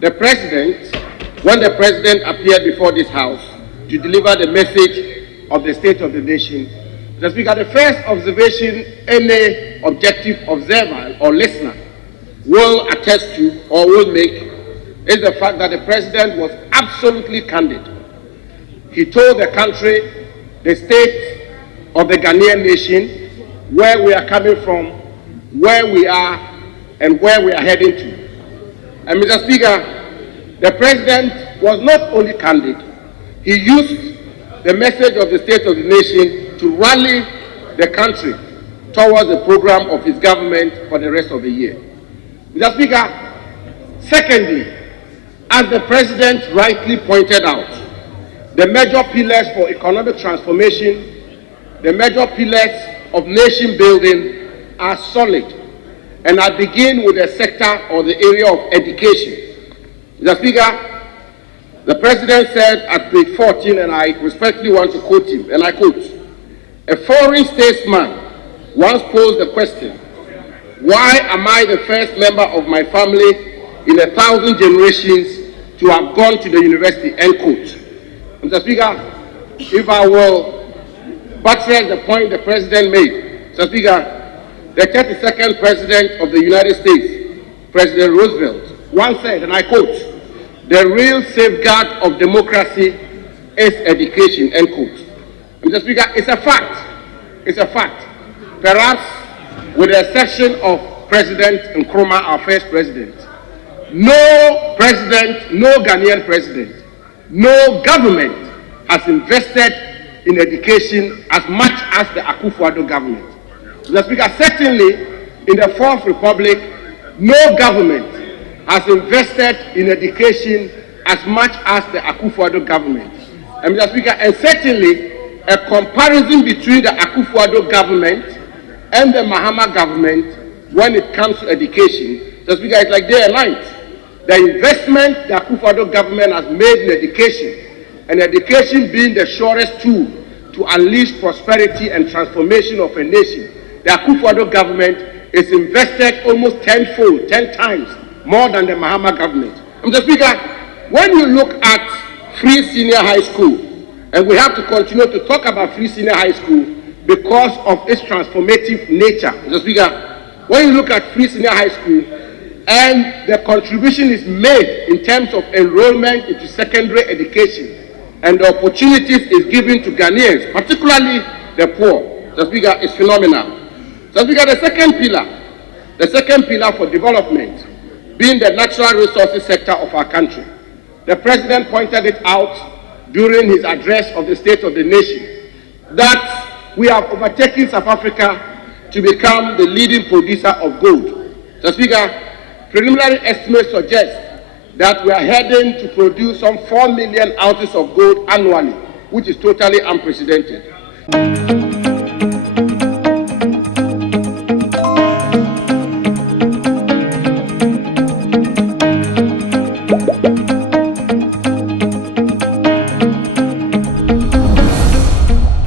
when the president appeared before this house to deliver the message of the State of the Nation, Mr. Speaker, the first observation any objective observer or listener will attest to or will make is the fact that the president was absolutely candid. He told the country, the state of the Ghanaian nation, where we are coming from, where we are, and where we are heading to. And Mr. Speaker, the president was not only candid, he used the message of the State of the Nation to rally the country towards the program of his government for the rest of the year. Mr. Speaker, secondly, as the president rightly pointed out, the major pillars for economic transformation, the major pillars of nation building are solid. And I begin with the sector or the area of education. Mr. Speaker, the president said at page 14, and I respectfully want to quote him, and I quote, "A foreign statesman once posed the question, why am I the first member of my family in 1,000 generations to have gone to the university," end quote. Mr. Speaker, if I will buttress the point the president made, Mr. Speaker, the 32nd President of the United States, President Roosevelt, once said, and I quote, "The real safeguard of democracy is education," end quote. Mr. Speaker, it's a fact. It's a fact. Perhaps with the exception of President Nkrumah, our first president, no president, no Ghanaian president, no government has invested in education as much as the Akufo-Addo government. Mr. Speaker, certainly in the Fourth Republic, no government has invested in education as much as the Akufo-Addo government. And Mr. Speaker, and certainly a comparison between the Akufo-Addo government and the Mahama government when it comes to education, Mr. Speaker, it's like day and night. The investment the Akufo-Addo government has made in education, and education being the surest tool to unleash prosperity and transformation of a nation, the Akufo-Addo government is invested almost tenfold, 10 times more than the Mahama government. Mr. Speaker, when you look at free senior high school, and we have to continue to talk about free senior high school because of its transformative nature. Mr. Speaker, when you look at free senior high school, and the contribution is made in terms of enrollment into secondary education, and the opportunities is given to Ghanaians, particularly the poor, Mr. Speaker, is phenomenal. Mr. Speaker, the second pillar for development, being the natural resources sector of our country. The president pointed it out during his address of the State of the Nation that we have overtaken South Africa to become the leading producer of gold. Mr. Speaker, preliminary estimates suggest that we are heading to produce some 4 million ounces of gold annually, which is totally unprecedented.